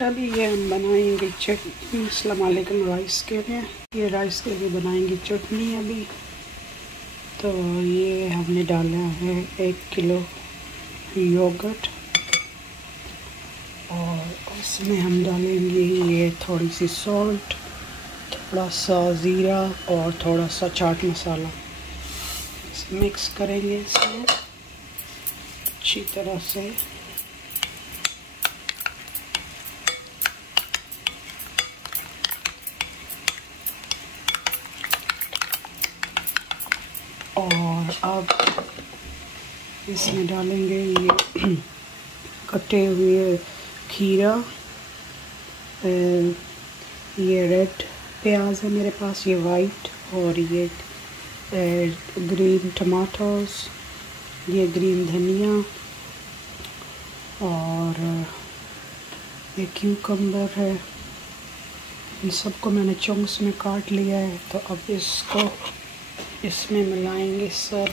अभी ये हम बनाएंगे चटनी। अस्सलाम वालेकुम। राइस के लिए, ये राइस के लिए बनाएंगे चटनी अभी। तो ये हमने डाला है 1 किलो योगर्ट और उसमें हम डालेंगे ये थोड़ी सी सॉल्ट, थोड़ा सा ज़ीरा और थोड़ा सा चाट मसाला। मिक्स करेंगे इसमें अच्छी तरह से। और अब इसमें डालेंगे ये कटे हुए खीरा, ये रेड प्याज है मेरे पास, ये वाइट, और ये ग्रीन टमाटोस, ये ग्रीन धनिया, और ये क्यूकम्बर है। इन सबको मैंने चंक्स में काट लिया है। तो अब इसको इसमें मिलाएंगे सब।